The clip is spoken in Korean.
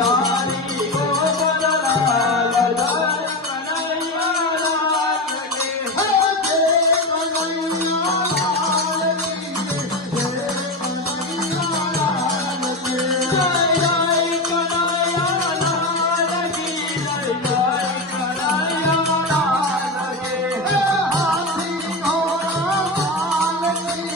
다